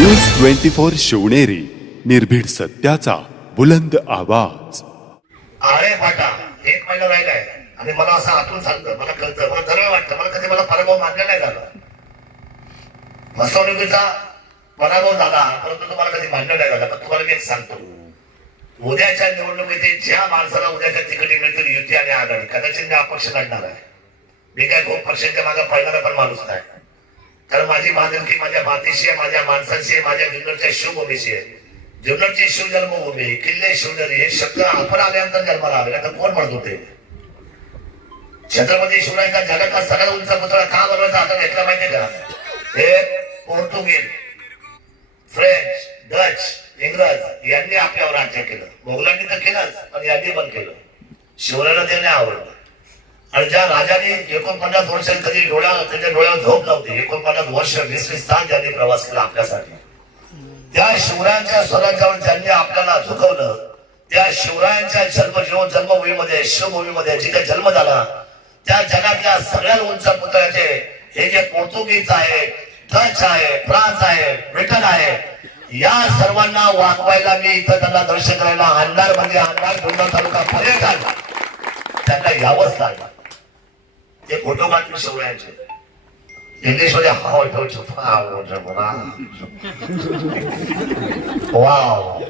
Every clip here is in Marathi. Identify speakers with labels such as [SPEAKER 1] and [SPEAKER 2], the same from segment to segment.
[SPEAKER 1] न्यूज ट्वेंटी फोर शिवनेरी निर्भीड सत्याचा बुलंद आवाज.
[SPEAKER 2] अरे फाटा एक महिना राहिलाय. आणि मला असं आतून सांगतं मला कळतं मला दरवेळ वाटतं मला कधी मला पराभव मान्य नाही झाला. फसवणुकीचा पराभव झाला परंतु तुम्हाला कधी मान्य नाही झाला. पण तुम्हाला मी एक सांगतो. उद्याच्या निवडणुकीत ज्या माणसाला उद्याच्या तिकडे मिळतील युती आणि आघाडी कदाचित मी अपक्ष लढणार आहे. मी काय खूप पक्षांच्या मागे पळणारा पण माणूस नाही. कारण माझी बांधिलकी माझ्या मातीशी आहे माझ्या माणसाची आहे माझ्या जुन्नरच्या शिवभूमीशी आहे. जुन्नरची शिवजन्मभूमी किल्ले शिवनेरी हे शब्द आपण आल्यानंतर जन्माला आले. आता कोण म्हणत होते? छत्रपती शिवरायांचा जगातला सगळ्यात उंच पुतळा का बनवायचा आता घेतला माहितीये का? हे पोर्तुगीज फ्रेंच डच इंग्रज यांनी आपल्यावर राज्य केलं. मोगलांनी तर केलंच पण यांनी पण केलं. शिवरायांना ते नाही आवडलं. आणि ज्या राजाने एकोणपन्नास वर्ष कधी डोळ्या त्याच्या डोळ्यावर झोप लावते एकोणपन्नास वर्ष वीस वीस तास ज्यांनी प्रवास केला आपल्यासाठी. त्या शिवरायांच्या स्वराज्यावर ज्यांनी आपल्याला झुकवलं त्या शिवरायांच्या जन्म जीवन जन्मभूमीमध्ये शिवभूमीमध्ये जिथे जन्म झाला त्या जगातल्या सगळ्यात उंच पुतळ्याचे हे जे पोर्तुगीज आहे डच आहे फ्रान्स आहे ब्रिटन आहे या सर्वांना वागवायला मी इथं त्यांना दर्शन करायला आणणार म्हणजे आणणार जुन्नर तालुका पर्यटन. त्यांना यावंच लागणार ते फोटो काढतील शिवरायांचे इंग्लिशमध्ये हाव वाव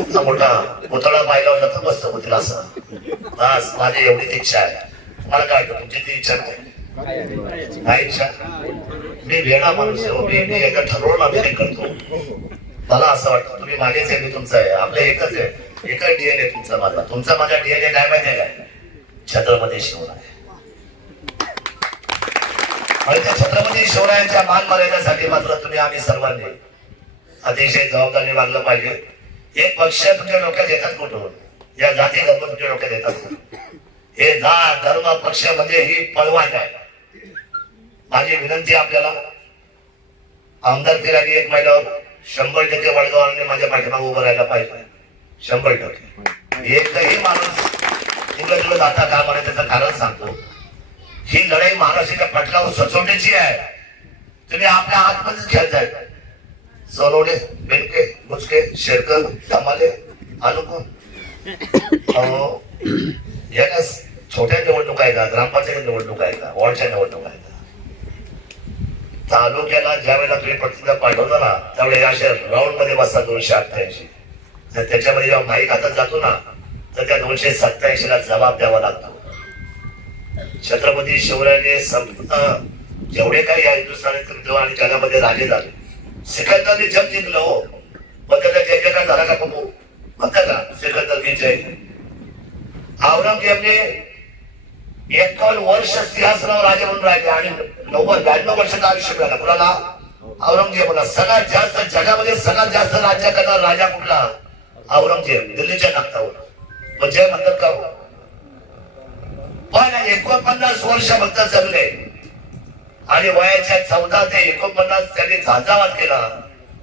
[SPEAKER 2] इतका मोठा पुतळा पाहिला होता तर मस्त होतील असं बस माझी एवढीच इच्छा आहे मला काय वाटतं तुमची ती इच्छा नाही काय इच्छा मी वेळा माणूस आहे मी मी एका ठरवून अभिनय करतो मला असं वाटतं तुम्ही माझेच आहे मी तुमचं आहे आपलं एकच आहे एकच डीएनए तुमचा माझा तुमचा माझा डीएनए काय माहिती आहे काय छत्रपती शिवराय. आणि त्या छत्रपती शिवरायांच्या मान मर्यादेसाठी मात्र तुम्ही आम्ही सर्वांनी अतिशय जबाबदारी मागलं पाहिजे. एक पक्ष तुमच्या डोक्यात येतात कुठून? या जाती धर्म तुमच्या डोक्यात येतात हे जात धर्म पक्ष म्हणजे ही पळवाट आहे. माझी विनंती आपल्याला. आमदार फिरारी एक महिन्यावर शंभर टक्के वडगावांनी माझ्या पाठीमागे उभं राहायला पाहिजे. शंभर टक्के. एकही माणूस पुढे तिकडे जाता का म्हणे त्याचं कारण सांगतो. ही लढाई महाराष्ट्राच्या पटलावर सचवण्याची आहे. तुम्ही आपल्या आतमध्येच खेळताय सोनवडे बेलके बुचके शेरकर धमाले अनुकूल अहो या काय छोट्या निवडणुका आहेत का? ग्रामपंचायत निवडणुका आहेत का? वॉर्डच्या निवडणुका आहेत का? तालुक्याला ज्या वेळेला तुम्ही प्रतिनिधी पाठवता ना त्यावेळेला अशा राऊंडमध्ये बसता दोनशे अठ्ठ्याऐंशी. त्याच्यामध्ये जेव्हा माईक हातात जातो ना तर त्या दोनशे सत्याऐंशी ला जबाब द्यावा लागतो. छत्रपती शिवरायाने संपूर्ण जेवढे काही या हिंदुस्थानी आणि जगामध्ये राजे झाले. सिकंदरने जग जिंकलं हो. पण त्याचा जय जयकार झाला का बघू म्हणता का सिकंदर की जय औरंगजेबने एकावन्न वर्ष सिंहासनावर राजे म्हणून राहिले आणि नव्वद ब्याण्णव वर्षाचं आयुष्य मिळालं. कुणाला? औरंगजेबला सगळ्यात जास्त जगामध्ये सगळ्यात जास्त राज्य करणारा राजा कुठला? औरंगजेब दिल्लीच्या नागतावर जय म्हणतात का हो? पण एकोणपन्नास वर्ष भक्त जगले आणि वयाच्या चौदा ते एकोणपन्नास त्यांनी झाजावाद केला.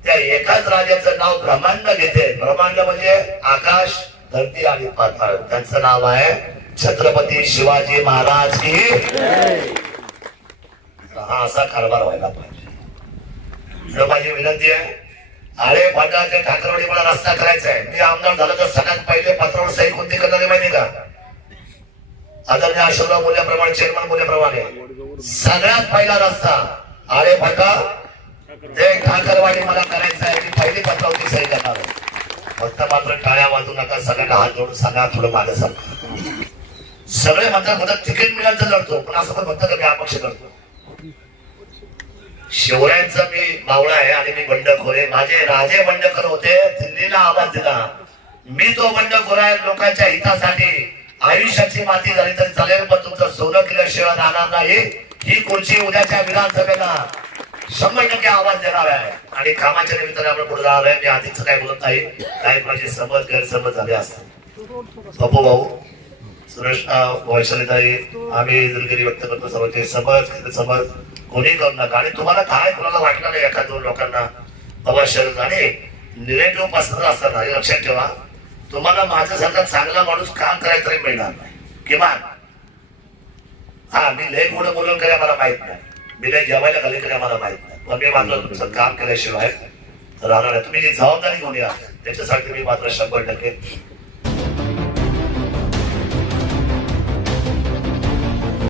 [SPEAKER 2] त्या एकाच राजाचं नाव ब्रह्मांड घेते. ब्रह्मांड म्हणजे आकाश धरती आणि पाताळ. त्यांचं नाव आहे छत्रपती शिवाजी महाराज की हा असा कारभार व्हायला पाहिजे. माझी विनंती आहे आळे फाटा ते ठाकरवाडी मला रस्ता करायचा आहे मी आमदार झालं तर सगळ्यात पहिले पत्रावर सही कोणती करणार आहे माहिती का आदरणीय अशोकराव बोलल्याप्रमाणे चेअरमन बोलल्याप्रमाणे सगळ्यात पहिला रस्ता अरे बघा ते ठाकरवाडी मला करायचं आहे मी पहिली पत्रावरती सही करणार फक्त मात्र टाळ्या वाजू नका सगळ्यांना हात जोडून सगळ्या थोडं मागे सांगा. सगळे म्हणतात म्हणतात तिकीट मिळालं तर लढतो पण असं पण म्हणतात मी अपक्ष करतो. शिवरायांचा मी मावळा आहे आणि मी बंडखोर आहे. माझे राजे बंडखोर होते दिल्लीला आवाज दिला. मी तो बंडखोर आहे लोकांच्या हितासाठी. आयुष्याची माती झाली तरी चालेल पण तुमचं सोनं केल्याशिवाय राहणार नाही. ही खुर्ची उद्याच्या विधानसभेला शंभर टक्के आवाज देणार आहे. आणि कामाच्या निमित्ताने आपण पुढे जाणार आहे. मी आधीच काय बोलत नाही. काही माझे समज गैरसमज झाले असतात पप्पू भाऊ सुरेश वैशालीताई आम्ही दिलगिरी व्यक्त करतो सर्वांचे. समज समज कोणी करू नका. आणि तुम्हाला काय कोणाला वाटणार नाही एखाद दोन लोकांना. बाबा शरद आणि निगेटिव्हपासून असताना लक्षात ठेवा. तुम्हाला माझ्यासारखा चांगला माणूस काम करायला तरी मिळणार नाही. किमान. हा मी लय गोड बोलून काय मला माहीत नाही. मी लय जेवायला घाले तरी मला माहीत नाही. पण मी मात्र तुमचं काम केल्याशिवाय राहणार आहे तुम्ही जी जबाबदारी घेऊन या त्याच्यासाठी मी मात्र शंभर टक्के